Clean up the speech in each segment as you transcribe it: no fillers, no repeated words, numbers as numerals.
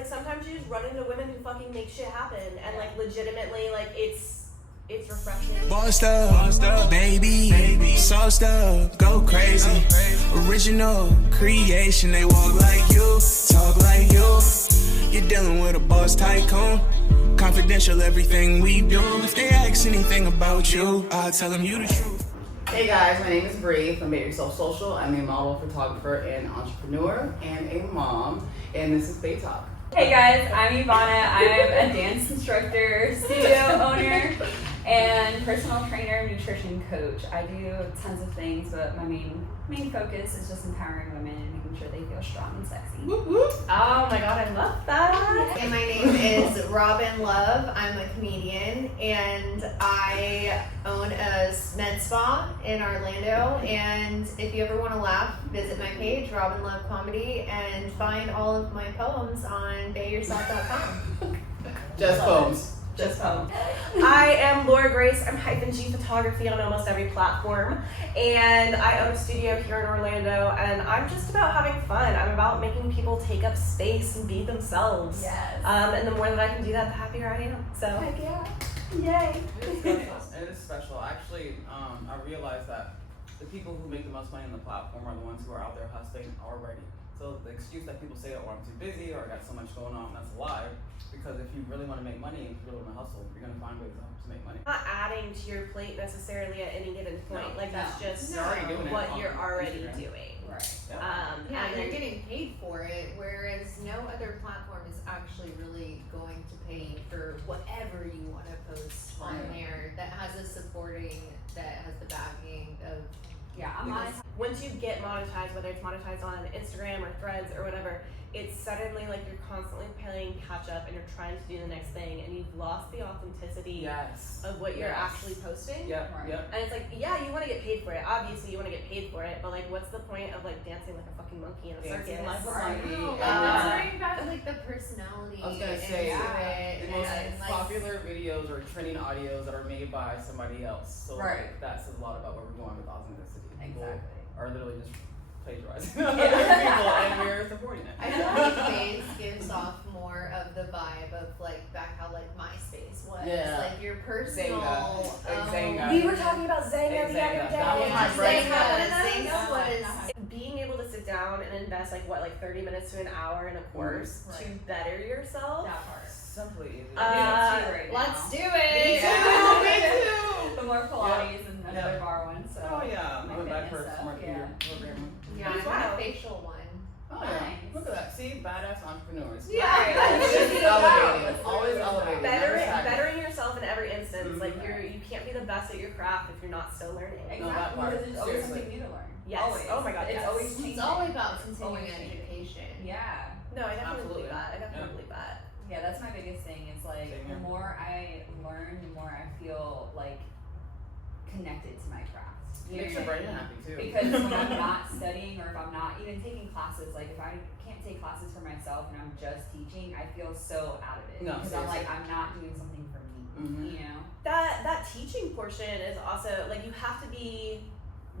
like sometimes you just run into women who fucking make shit happen, and like legitimately, like it's refreshing. Bossed up, baby, sauced up, go crazy. Original creation, they walk like you, talk like you. You're dealing with a boss tycoon. Confidential, everything we do. If they ask anything about you, I'll tell them you the truth. Hey guys, my name is Bree from Baeyourself Social. I'm a model, photographer, and entrepreneur, and a mom, and this is BAETALK. Hey guys, I'm Yvonna. I'm a dance instructor, studio owner, and personal trainer, nutrition coach. I do tons of things, but my main focus is just empowering women and making sure they feel strong and sexy. Whoop, whoop. Oh my god, I love that. And my name is Robin Love. I'm a comedian, and I own a med spa in Orlando. And if you ever want to laugh, visit my page, Robin Love Comedy, and find all of my poems on Baeyourself.com. Just poems. Just poems. I am Laura Grace. I'm -G photography on almost every platform, and I own a studio here in Orlando, and I'm just about having fun. I'm about making people take up space and be themselves. Yes. And the more that I can do that, the happier I am. So Heck yeah. Yay. It is special. Actually, I realized that the people who make the most money on the platform are the ones who are out there hustling already. So the excuse that people say, oh, I'm too busy or I got so much going on, that's a lie. Because if you really want to make money and if you really want to hustle, you're going to find ways to make money. not adding to your plate necessarily at any given point. No, like that's just You're already doing it what on you're already Instagram. doing. Right. Yeah, and and then- you're getting paid for it, whereas no other platform is actually really going to pay for whatever you want to post on there that has a supporting, that has the backing of. Yeah, I'm honest. Once you get monetized, whether it's monetized on Instagram or Threads or whatever, it's suddenly like you're constantly playing catch up and you're trying to do the next thing and you've lost the authenticity Yes. of what you're actually posting. Yep. Right. Yep. And it's like, yeah, you want to get paid for it. Obviously, you want to get paid for it, but like, what's the point of like dancing like a fucking monkey in a circus? Dancing like a Right. monkey. No, And, let's bring back like the personality I was gonna say, into it. the most and, like, popular videos or trending audios that are made by somebody else. So Right. that says a lot about where we're going with authenticity. People Exactly. are literally just plagiarizing other people, and we're supporting it. I feel like BAES gives off more of the vibe of like back how like MySpace was. Yeah. Like your personal. Zynga. We were talking about Zynga the other day. That was my Zynga brain. was. Being able to sit down and invest like 30 minutes to an hour in a course to Right. better yourself. That part. Simply easy. Right Let's now. do it. Me too. The more Pilates and another bar one. So. Oh yeah, my I went back for fitness a smart stuff, computer yeah. programming. Yeah, I want a facial one. Oh yeah, Nice. look at that. See, badass entrepreneurs. Yeah. Always Let's elevating. do Always it. elevating. Bettering yourself in every instance. Mhm. Like you can't be the best at your craft if you're not still learning. No, that Exactly. part. Because there's always Seriously. something new to learn. Yes. Always. Oh my God, It's yes. always changing. It's all about continuing Always changing. education. Yeah. No, I definitely Absolutely. believe that. I definitely Yeah. believe that. Yeah, that's my biggest thing. It's like Same the here. more I learn, the more I feel like connected to my craft. You Makes know your what I brain mean? happy too. Because when I'm not studying or if I'm not even taking classes, like if I can't take classes for myself and I'm just teaching, I feel so out of it. No, because I'm seriously. like, I'm not doing something for me. Mhm. You know? That teaching portion is also like you have to be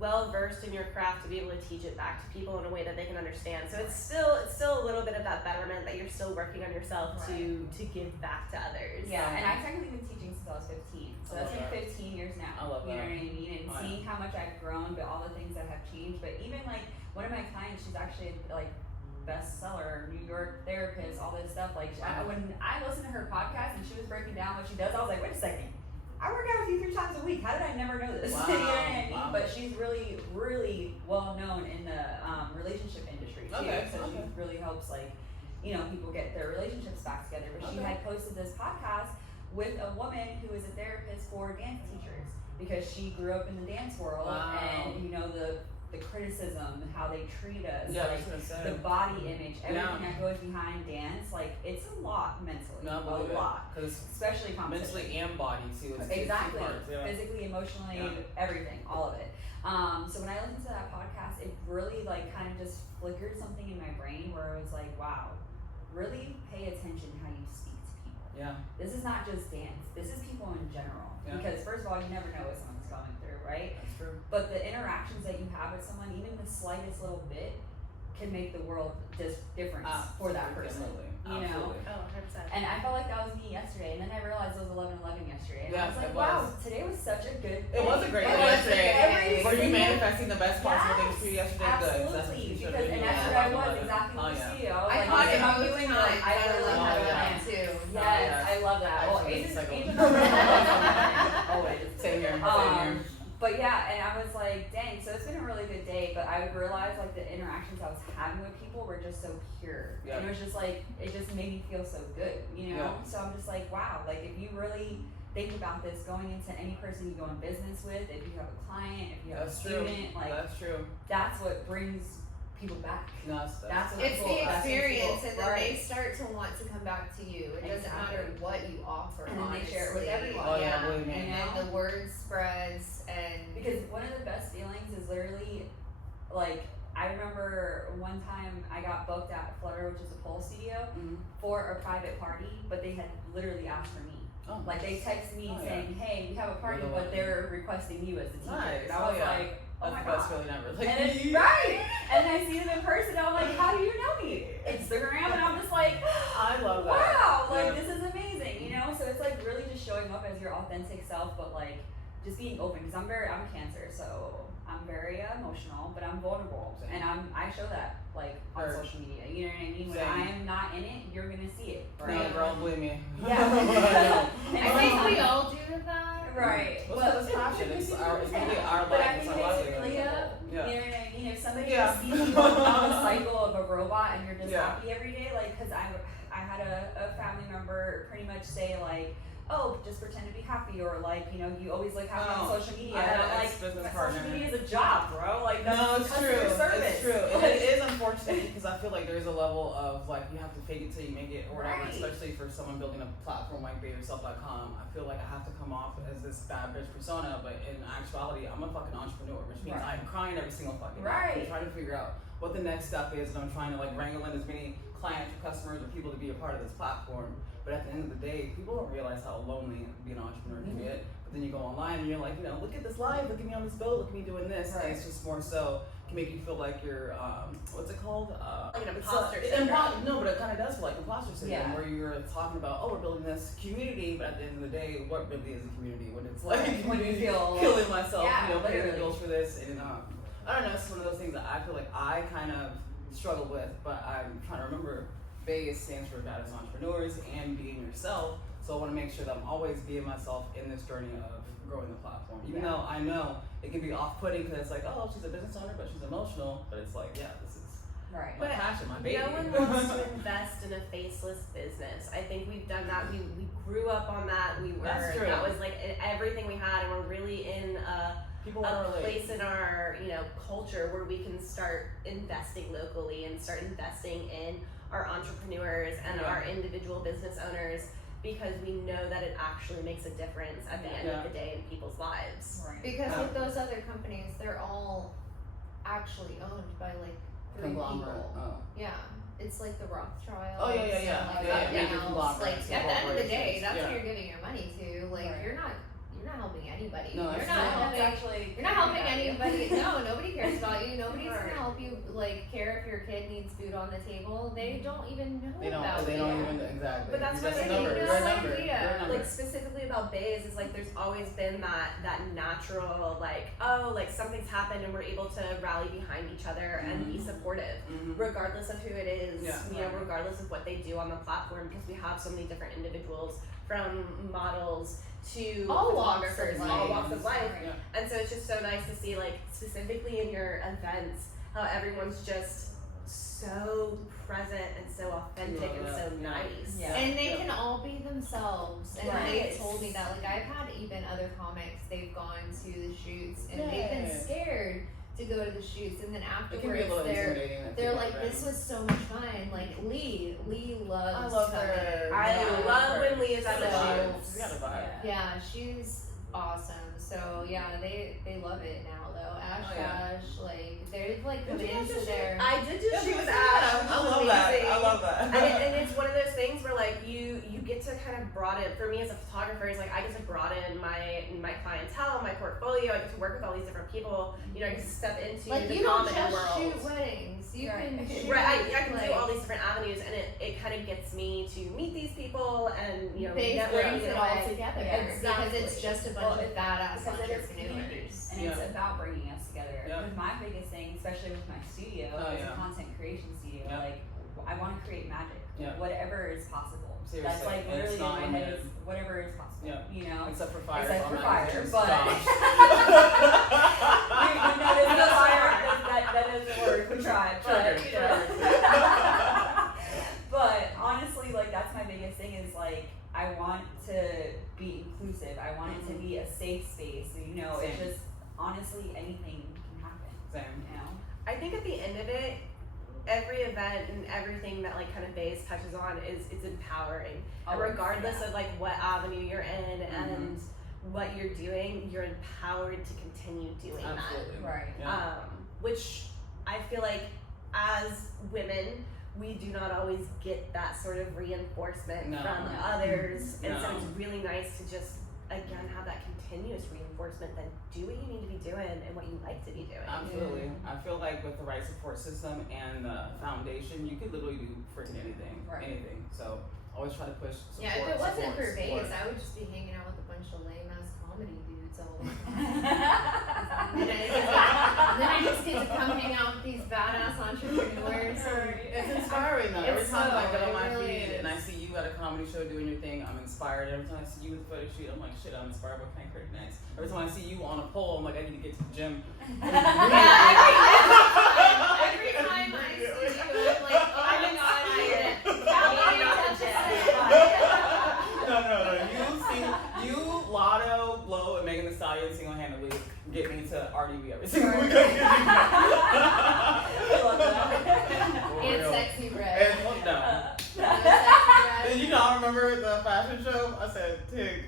well versed in your craft to be able to teach it back to people in a way that they can understand. So it's still a little bit of that betterment that you're still working on yourself to give back to others. Yeah, and I've technically been teaching since I was 15. So I that's love been that. 15 years now. I love You know that. what I mean? And Oh, yeah. seeing how much I've grown, but all the things that have changed. But even like one of my clients, she's actually like bestseller, New York therapist, all this stuff. Like when I listened to her podcast and she was breaking down what she does, I was like, wait a second. I work out with you 3 times a week. How did I never know this? Wow. You know what I mean? Wow. But she's really, really well known in the relationship industry too. Okay, So okay. she really helps people get their relationships back together. But she Okay. had posted this podcast with a woman who is a therapist for dance teachers because she grew up in the dance world Wow. and the criticism, how they treat us, Yeah, I was like gonna say. the body image, everything Yeah. that goes behind dance, like it's a lot mentally, No, a lot, because especially competition. mentally and body too. It's Exactly. two parts, yeah. Physically, emotionally, Yeah. everything, all of it. So when I listened to that podcast, it really kind of just flickered something in my brain where I was like, wow, really pay attention how you speak to people. Yeah. This is not just dance. This is people in general. Yeah. Because first of all, you never know what someone's going through, right? That's true. But the interactions that you have with someone, even the slightest little bit, can make the world difference for that person. You know? Oh, 100%. And I felt like that was me yesterday, and then I realized it was 11/11 yesterday, and I Yes, was like, it wow, was. today was such a good day. It was a great day Like, yesterday. every Were you single- manifesting the best possible things for you yesterday? Good. Absolutely, That's what you should because do. and Yeah. yesterday I was exactly Oh, what yeah. you see. I Like, caught it I'm both doing times. like I literally Oh, had a yeah. plan too. Yes, I love that. Well, Actually, Asian it's like Asian always. Same here. Same here. But yeah, and I was like, dang, so it's been a really good day, but I realized like the interactions I was having with people were just so pure. Yeah. And it was just like, it just made me feel so good, you know? Yeah. So I'm just like, wow, like if you really think about this going into any person you go in business with, if you have a client, if you have That's a true. student, like That's true. that's what brings people back. No, That's what It's people, the that's what experience, people- and then right. they start to want to come back to you. It doesn't Exactly. matter what you offer, And then they share it with honestly. everyone. Oh, yeah, believe me. And You then know? the word spreads, and Because one of the best feelings is literally, like, I remember one time I got booked at Flutter, which is a pole studio, Mhm. for a private party, but they had literally asked for me. Oh, Like, they texted me Oh, yeah. saying, hey, we have a party, You're the but one. they're requesting you as the teacher. Nice. And I Oh, was yeah. like, oh my That's god. really never like And it's right! And I see them in person, and I'm like, how do you know me? Instagram, and I'm just like, I love that. wow, like Yeah. this is amazing, you know? So it's like really just showing up as your authentic self, but like just being open, because I'm a Cancer, so I'm very emotional, but I'm vulnerable, Same. and I show that like on Right. social media, you know what I mean? When Same. I am not in it, you're gonna see it, No, right? girl, believe me. Yeah. I think we all do that. Right. What's this passion? It's really our But life. I It's think our it's livelihood. really Yeah. you know what I mean? If somebody Yeah. just sees you on the cycle of a robot and you're just Yeah. happy every day, like, because I had a family member pretty much say like, oh, just pretend to be happy, or like, you know, you always look happy on Oh, social media. I had And I'm an like, ex-business but partner. social media is a job, bro. Like, that's No, it's customer true. service. It's true. And Like, it is unfortunate because I feel like there's a level of like you have to fake it till you make it or whatever, Right. especially for someone building a platform like Baeyourself.com. I feel like I have to come off as this bad bitch persona, but in actuality, I'm a fucking entrepreneur, which means Right. I'm crying every single fucking day. Right. I'm trying to figure out what the next step is, and I'm trying to like wrangle in as many clients or customers or people to be a part of this platform. But at the end of the day, people don't realize how lonely being an entrepreneur can Mhm. get. But then you go online and you're like, you know, look at this live, look at me on this boat, look at me doing this. Right. And it's just more so can make you feel like you're, what's it called? Like an It's imposter a- syndrome. No, but it kind of does feel like imposter syndrome, Yeah. where you're talking about, oh, we're building this community, but at the end of the day, what really is a community when it's like When you feel killing myself, yeah, you know, paying the literally. bills for this, and I don't know, it's one of those things that I feel like I kind of struggle with, but I'm trying to remember. BAES stands for Badass Entrepreneurs and Being Yourself. So I want to make sure that I'm always being myself in this journey of growing the platform. Even Yeah. though I know it can be off-putting because it's like, oh, she's a business owner, but she's emotional. But it's like, yeah, this is right. my passion, my baby. No one wants to invest in a faceless business. I think we've done that. We grew up on that. That's true. That was like everything we had, and we're really in People want a to relate. place in our culture where we can start investing locally and start investing in our entrepreneurs and Yeah. our individual business owners, because we know that it actually makes a difference at the end Yeah. of the day in people's lives. Right. Because with those other companies, they're all actually owned by like 3 Conglomerate. people. Oh. Yeah. It's like the Rothschilds. Oh, yeah. and, like, Yeah, that major house. conglomerates Like and at the end of the day, corporations. that's Yeah. who you're giving your money to. Like Right. you're not helping anybody. No, you're that's not true. helping. That's actually You're not helping very anybody. No, nobody cares about you. Nobody's Right. gonna help you like care if your kid needs food on the table. They don't even know They about don't. They you. don't even exactly. But that's You're why just a they number. need You're a no number. idea. You're a number. Like specifically about BAES is like there's always been that natural like, oh, like something's happened and we're able to rally behind each other and be supportive, Mhm. regardless of who it is, Yeah. regardless of what they do on the platform, because we have so many different individuals, from models to All walks of photographers, life. all walks of life. Yeah. And so it's just so nice to see, like, specifically in your events, how everyone's just so present and so authentic and so nice. Yeah. And they can all be themselves. And Right. they told me that. Like I've had even other comics, they've gone to the shoots and they've been Yay. scared to go to the shoots, and then It can be a afterwards little they're intimidating. they're like, this was so much fun. Like Lee loves I love coming. her. I Yeah. love when Lee is Got at a the vibe. shoots. She's got a vibe. Yeah, she's awesome. So yeah, they love it now though. Ash Oh, yeah. Dash, like they've like Did come you guys into do their I did just Yeah, shoot with yeah, Ash, which I was love amazing. that. I love that. And it's one of those things where, like, you get to kind of broaden. For me as a photographer, it's like I get to broaden my clientele, my portfolio. I get to work with all these different people. You know, I get to step into Like the you don't comedy just world. shoot weddings. You can shoot I can like, do all these different avenues, and it kind of gets me to meet these people and Base network brings in it a all way. together Exactly. because it's just a bunch of badass because it is entrepreneurs. and it's about bringing us together. Yeah. With my biggest thing, especially with my studio, it's a content creation studio. Yeah. Like I want to create magic. Yeah. Whatever is possible. Seriously. That's like And it's literally in my not head limited. is whatever is possible. Yeah. You know. Except for fire. Except for fire, Just but stop. you notice the fire that doesn't work. We tried, but you know. But honestly, like that's my biggest thing is like I want to be inclusive. I want it to be a safe space. You know, Same. it's just honestly anything can happen. Same. You know. I think at the end of it, every event and everything that like kind of BAES touches on it's empowering. And regardless of like what avenue you're in and what you're doing, you're empowered to continue doing Absolutely. that. Right. Yeah. Which I feel like as women, we do not always get that sort of reinforcement from others. And so it's really nice to just again have that continuous reinforcement that do what you need to be doing and what you like to be doing. Absolutely. I feel like with the right support system and the foundation, you could literally do freaking anything. Right. Anything. So always try to push support. Yeah, if it wasn't for support. BAES, I would just be hanging out with a bunch of lame ass comedy dudes all the time. And then I just get to come hang out with these badass entrepreneurs. It's inspiring though. Every It's time I so, get on it my really feed is. and I see you at a comedy show doing your thing, I'm inspired. Every time I see you with a photo shoot, I'm like, shit, I'm inspired. What can I create next? Every time I see you on a pole, I'm like, I need to get to the gym. Every time I see you, I'm like, oh my god, No. You, Lotto, Blow, and Megan Thee Stallion single-handedly get me to RDB every single week. And Sexy Red. And, no. And you know, I remember the fashion show? I said, Tig,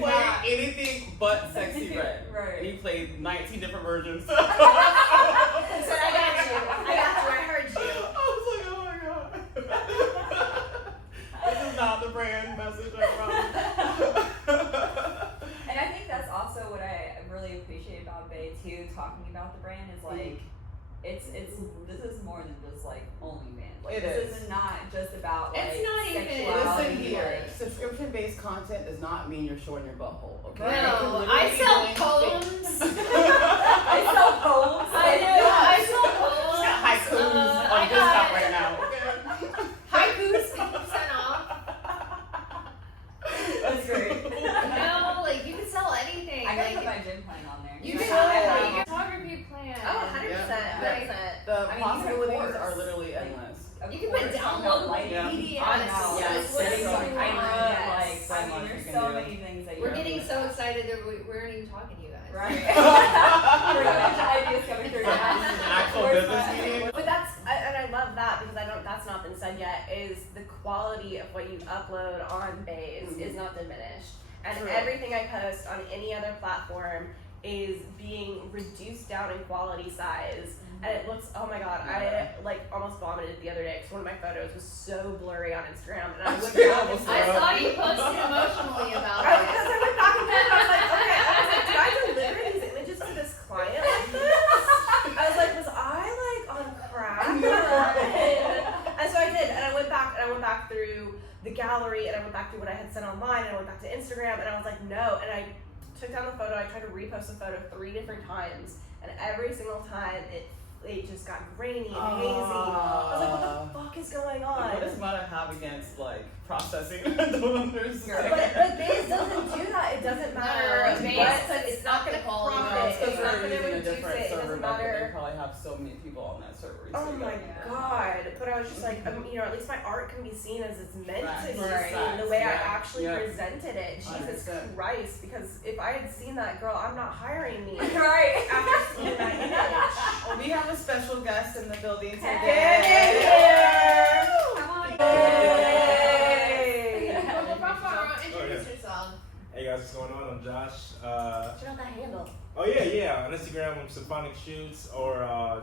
play anything but Sexy Red. Right. And he played 19 different versions. I got you. I heard you. I was like, oh my god. This is not the brand message, I promise. And I think that's also what I really appreciate about Bae too, talking about the brand is like it's this is more than just like OnlyFans. Like this is not just about like It's not even- sexuality. Listen here, like- subscription-based content does not mean you're showing your butthole, okay? No, You can literally I be sell doing poems. I sell poems. I do. I sell poems. Got haikus I on got discount right now, okay? haikus 50% off. That's great. No, like you can sell anything. I gotta Like put my gym plan on there. you I can have sell it your on. photography plan. Oh, 100%. 100%. The I mean, possibilities even a are course. literally endless. Of You can course, put I'm not downloadable like Yeah. PDFs. I know. Yes, Like, what yes, is so going camera, on? like, so I much mean, you there's can so do. many things that We're you're getting so excited that we aren't even talking to you guys. right. Ideas coming through. This is an actual business meeting. But that's and I love that because that's not been said yet. Is the quality of what you upload on BAES is not diminished, and True. everything I post on any other platform is being reduced down in quality size. And it looks, oh my god, I like almost vomited the other day because one of my photos was so blurry on Instagram, and I went back and I saw you posted emotionally about I it. went back and forth. I was like, okay, did I deliver these images to this client like this? I was like, was I like on crack? And so I did, and I went back through the gallery, and I went back through what I had sent online, and I went back to Instagram, and I was like, no, and I took down the photo. I tried to repost the photo 3 different times, and every single time it just got grainy and hazy. I was like, what the fuck is going on? What does Meta have against like processing? I don't understand. But BAES doesn't do that. It doesn't matter. No, BAES what- says it's not gonna the quality. profit. It's because It's not they're gonna using a reduce different it. It server, doesn't but they matter. probably have so many people on that server. Oh my Yeah. god! But I was just like, you know, at least my art can be seen as it's meant to be Right. seen, the way I Yeah. actually Yeah. presented it. Jesus 100%. Christ! Because if I had seen that girl, I'm not hiring me. Right. After seeing that image. Well, we have a special guest in the building today. Get in here! Come on. Yay! Introduce yourself. Hey guys, what's going on? I'm Josh. Shout out that handle. Oh yeah. On Instagram I'm Symphonic Shots or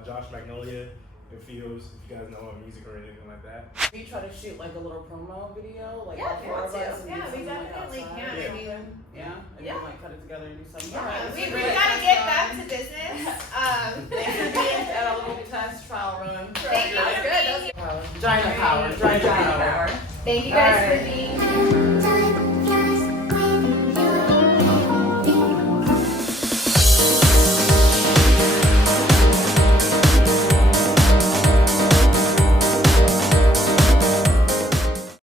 Josh Magnolia. it feels. If you guys know our music or anything like that. We try to shoot like a little promo video, like Yeah, all if you four want of us, to. and Yeah, do we something like definitely outside. can. Yeah. I mean, Yeah, and Yeah. we like cut it together and do something. yeah, Alright, we this is we great. gotta get back to business. Thanks for being at our little test trial run. Thank you That was for good. being here. Giant power. Giant power. Thank you guys All for right. being here.